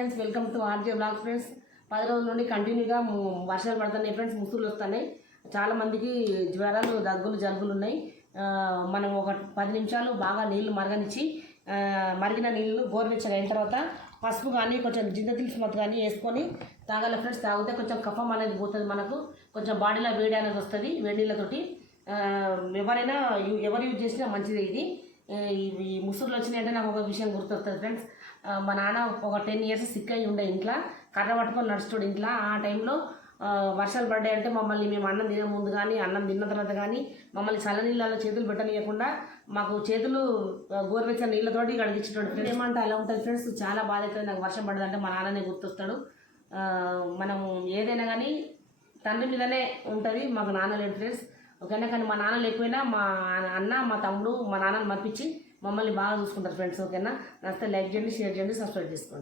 Friends, welcome to RJ blog friends. 10 రోజుల నుండి కంటిన్యూగా వర్షాలు పడుతున్నాయి ఫ్రెండ్స్. ముసుగులు వస్తున్నాయి. చాలామందికి జ్వరాలు, దగ్గులు, జలుబులు ఉన్నాయి. మనం ఒక 10 నిమిషాలు బాగా నీళ్లు మరగనిచ్చి మరిగిన నీళ్ళు గోరువెచ్చగా అయిన తర్వాత పసుపు కానీ కొంచెం జింజర్ స్మత్ కానీ వేసుకొని తాగాలి ఫ్రెండ్స్. తాగితే కొంచెం కఫం అనేది పోతుంది, మనకు కొంచెం బాడీలో వేడి అనేది వస్తుంది. వేడి నీళ్ళతోటి ఎవరు యూజ్ చేసినా మంచిది. ఇది ఈ ముసుగులు వచ్చినాయంటే నాకు ఒక విషయం గుర్తొస్తుంది ఫ్రెండ్స్. మా నాన్న ఒక 10 ఇయర్స్ సిక్ అయ్యి ఉండే, ఇంట్లో కర్ర పట్టుకొని నడుచుకోడు ఇంట్లో. ఆ టైంలో వర్షాలు పడ్డాయంటే మేము అన్నం తినే ముందు కానీ అన్నం తిన్న తర్వాత కానీ మమ్మల్ని చల్లనీళ్ళలో చేతులు పెట్టనీయకుండా మాకు చేతులు గోరువెచ్చని నీళ్ళతోటి కడిగించేటోడు ఫ్రెండ్స్. ఏమంటే అలా ఉంటుంది ఫ్రెండ్స్. చాలా బాధ అవుతుంది నాకు వర్షం పడ్డదంటే. మా నాన్ననే గుర్తొస్తాడు. మనము ఏదైనా కానీ తండ్రి మీదనే ఉంటుంది, మాకు నాన్న లేడు ఫ్రెండ్స్. ఓకేనా. కానీ మా నాన్న లేకపోయినా మా అన్న, మా తమ్ముడు మా నాన్నని మర్పించి మమ్మల్ని బాగా చూసుకుంటారు ఫ్రెండ్స్. ఓకేనా. నచ్చితే లైక్ చేయండి, షేర్ చేయండి, సబ్స్క్రైబ్ చేసుకోండి.